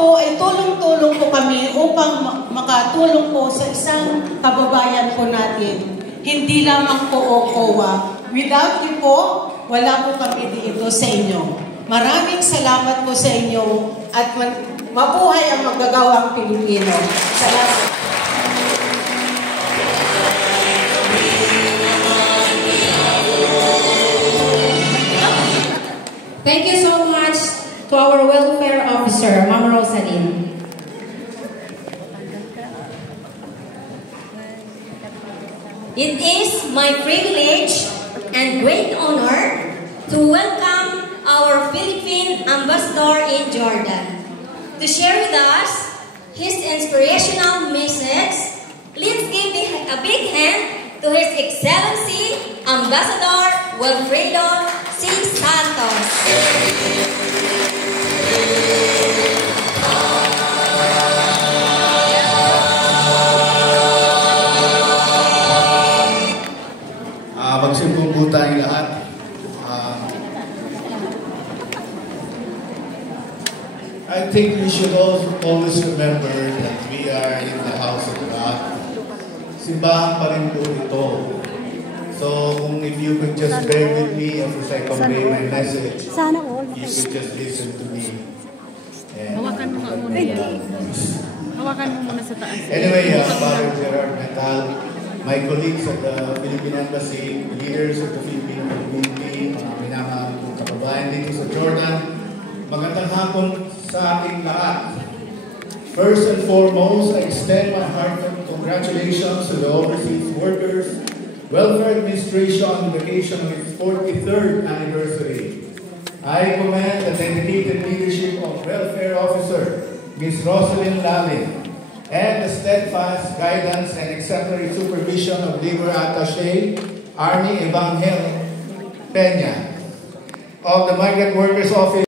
po ay tulong-tulong po kami upang makatulong po sa isang kababayan po natin. Hindi lamang po OCOA. Without you po, wala po kami dito sa inyo. Maraming salamat po sa inyo at mabuhay ang magagawang Pilipino. Salamat. Thank you so much to our welfare officer, Ma'am Rosalyn. It is my privilege and great honor to welcome our Philippine Ambassador in Jordan to share with us his inspirational message. Let's give a big hand to His Excellency Ambassador Wilfredo C. Santos. Magsimpong po tayong lahat. I think we should always remember that we are in the house of God. Simbahan pa rin po ito. So, if you could just bear with me as I convey my message, you could just listen to me. Hawakan mo nga muna yan. Hawakan mo muna sa taas. Anyway, Father Gerard Metal, my colleagues at the Philippine Embassy, leaders of the Philippine community, mga minamahal kong kababayan dito sa Jordan, magandang hapon sa ating lahat. First and foremost, I extend my heartfelt congratulations to the Overseas Workers Welfare Administration on the occasion of its 43rd anniversary. I commend the dedicated leadership of Welfare Officer Ms. Rosalyn Lalin and the steadfast guidance and exemplary supervision of Labor Attaché Arnie Evangel Peña of the Migrant Workers Office